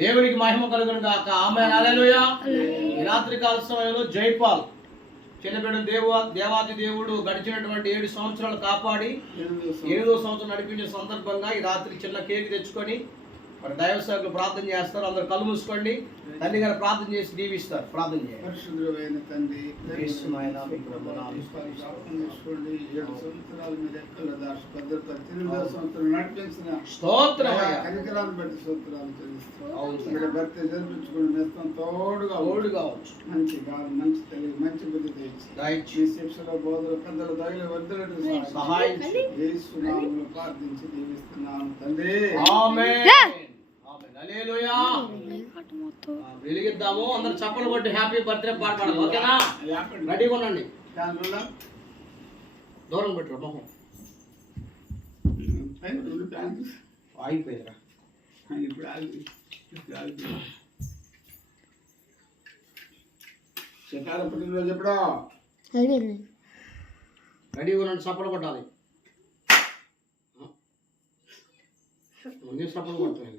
దేవునికి మహిమ కలుగును గాక. ఆమె హల్లెలూయా. ఈ రాత్రి కాల సమయంలో జైపాల్ చిన్నబిడ్డ దేవ దేవాది దేవుడు గడిచినటువంటి ఏడు సంవత్సరాలు కాపాడి ఎనిమిదో సంవత్సరం నడిపించిన సందర్భంగా ఈ రాత్రి చిన్న కేక్ తెచ్చుకొని మరి దైవ సేవకులు ప్రార్థన చేస్తారు అందరు కళ్ళు మూసుకోండి. తండ్రి గారు ప్రార్థన చేసి దీవిస్తారు ప్రార్థన చేయండి. పరిశుద్ధమైన తండ్రి చేసుకోండి ఏడు సంవత్సరాలు మీ భద్రత సంవత్సరం నడిపించిన స్తోత్రం. కనికరాన్ని బట్టి. ఇక్కడ భర్త జరిపించుకుని తోడుగా కావచ్చు మంచి గాలి మంచి తెలివి మంచి బుద్ధి తెచ్చి. దయచి. ఈ శిక్షలో బోధలు పెద్దలు దయలు వద్దలటి సహాయం యేసునామములో ప్రార్థించి దీవిస్తున్నాను తండ్రి. వెలిగిద్దాము. అందరు చప్పలు కొట్టి హ్యాపీ బర్త్డే పాట పాడాలి ఓకేనా? రెడీగా ఉండండి దూరం పెట్టరు మొహం. రెండు. ఆగిపోయారా ఇప్పుడు ఆగి శకాల పుట్టినరోజు ఎప్పుడో? రెడీగా ఉండండి చప్పలు కొట్టాలి. ముందే చప్పలు కొట్టాలి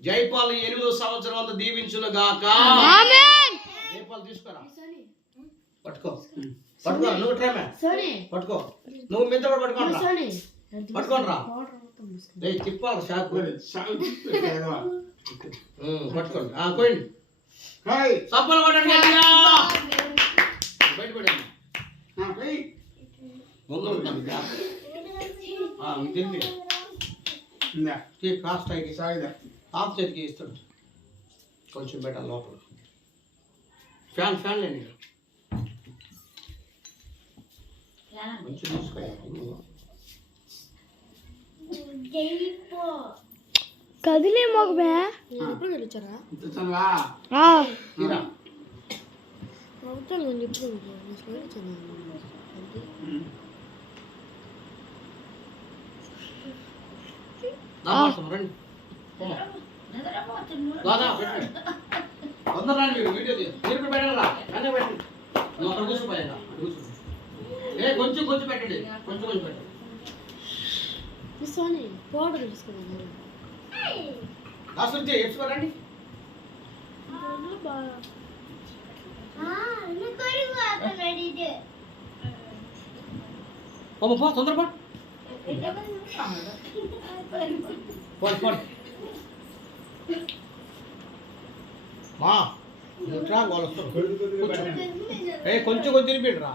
జైపాల్ ఎనిమిదో సంవత్సరం అంతా దీవించును గాక. జైపాల్ తీసుకురా? పట్టుకో. పట్టుకో నువ్వు ట్రైమే పట్టుకో. నువ్వు మిద్ద కూడా పట్టుకోండి. పట్టుకోండి రా తిప్పాలి షాక్ పట్టుకోండి. ఆ, పోయింది సప్పలు కొట్టండి గట్టిగా. బయట పడండి హాయ్ ముందు ఉంటుంది కాస్ట్ అయితే సాగిదా తాత చేతికి ఇస్తాడు కొంచెం పెట్టాలి లోపల. ఫ్యాన్ ఫ్యాన్ కొంచెం తీసుకో కదిలే మగమే ఇంత చల్లవా తీరా. దాదాపు రండి. తొందర రండి మీరు వీడియో తీయండి. మీరు కూడా పెట్టండి రా వెంటనే పెట్టండి నువ్వు అక్కడ కూర్చోపోయా కూర్చో ఏ కొంచెం కొంచెం పెట్టండి కొంచెం కొంచెం పెట్టండి పౌడర్ తీసుకున్నాను దాసుంటే ఎత్తుకోరండి అమ్మ పో తొందర పో పోండి పోండి మా ఇట్రా వాళ్ళు వస్తారు. కూర్చో. ఏ కొంచెం కొంచెం తినిపిండి రా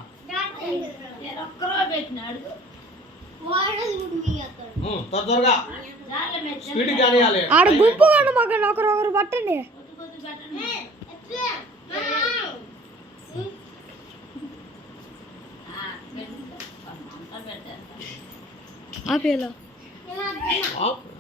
ఉమ్, త్వర త్వరగా. స్పీడ్ కానియాలి ఆడ గుంపు కండి మగ ఒకరొకరు పట్టండి. ఆపేలా? ఆపు.